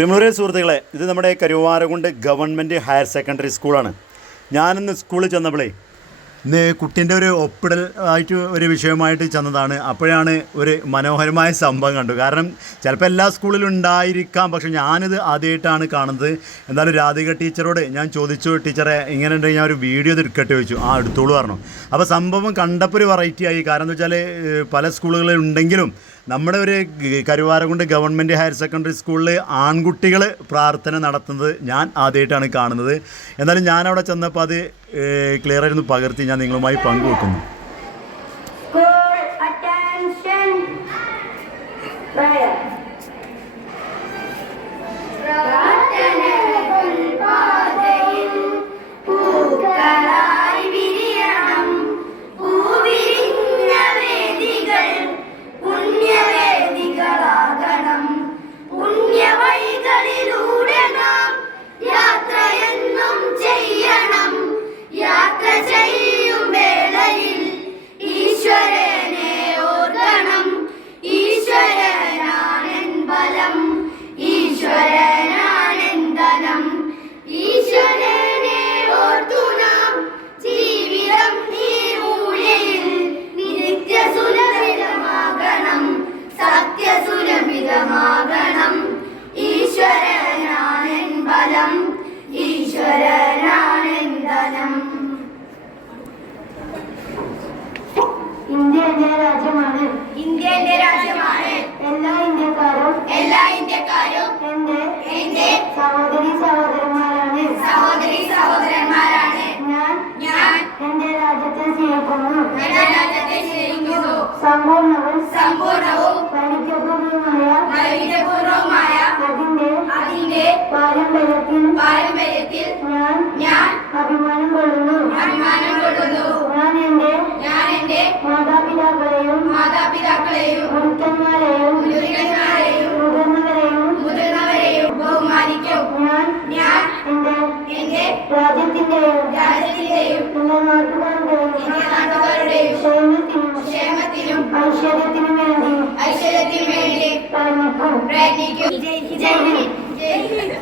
പ്രിയമുള്ളവരെ സുഹൃത്തുക്കളെ, ഇത് നമ്മുടെ കരുവാരകുണ്ട് ഗവൺമെൻറ് ഹയർ സെക്കൻഡറി സ്കൂളാണ്. ഞാനിന്ന് സ്കൂളിൽ ചെന്നപ്പോഴേ ഇന്ന് കുട്ടീൻ്റെ ഒരു ഒപ്പിടൽ ആയിട്ട് ഒരു വിഷയമായിട്ട് ചെന്നതാണ്. അപ്പോഴാണ് ഒരു മനോഹരമായ സംഭവം കണ്ടു. കാരണം ചിലപ്പോൾ എല്ലാ സ്കൂളിലും ഉണ്ടായിരിക്കാം, പക്ഷേ ഞാനിത് ആദ്യമായിട്ടാണ് കാണുന്നത്. എന്തായാലും രാധിക ടീച്ചറോട് ഞാൻ ചോദിച്ചു, ടീച്ചറെ ഇങ്ങനെ ഉണ്ടെങ്കിൽ ഞാൻ ഒരു വീഡിയോ എടുക്കട്ടെ ചോദിച്ചു. എടുത്തോളൂ പറഞ്ഞു. അപ്പോൾ സംഭവം കണ്ടപ്പോൾ ഒരു വെറൈറ്റി ആയി. കാരണം എന്താ വെച്ചാൽ പല സ്കൂളുകളിൽ ഉണ്ടെങ്കിലും നമ്മുടെ ഒരു കരുവാരകുണ്ട് ഗവൺമെൻറ് ഹയർ സെക്കൻഡറി സ്കൂളിൽ ആൺകുട്ടികൾ പ്രാർത്ഥന നടത്തുന്നത് ഞാൻ ആദ്യമായിട്ടാണ് കാണുന്നത്. എന്നാലും ഞാനവിടെ ചെന്നപ്പോൾ അത് ക്ലിയർ ആയിരുന്നു പകർത്തി ഞാൻ നിങ്ങളുമായി പങ്കുവെക്കുന്നു. ഇന്ത്യ എന്റെ രാജ്യമാണ്. എല്ലാ ഇന്ത്യക്കാരും എന്റെ സഹോദരി സഹോദരന്മാരാണ്. ഞാൻ എന്റെ രാജ്യത്തെ സ്നേഹിക്കുന്നു. സമ്പൂർണവും വൈവിധ്യപൂർവമായ അതിന്റെ പാരമ്പര്യത്തിൽ ഞാൻ അഭിമാനം കൊള്ളുന്നു. ഞാൻ എന്റെ മാതാപിതാക്കളെയും മുതിർന്നവരെയും ബഹുമാനിക്കും. ഞാൻ എന്റെ രാജ്യത്തിന്റെയും നാട്ടുകാരുടെയും ക്ഷേമത്തിനും ഐശ്വര്യത്തിനും വേണ്ടി പ്രയത്നിക്കും. ജയ് ഹിന്ദ്.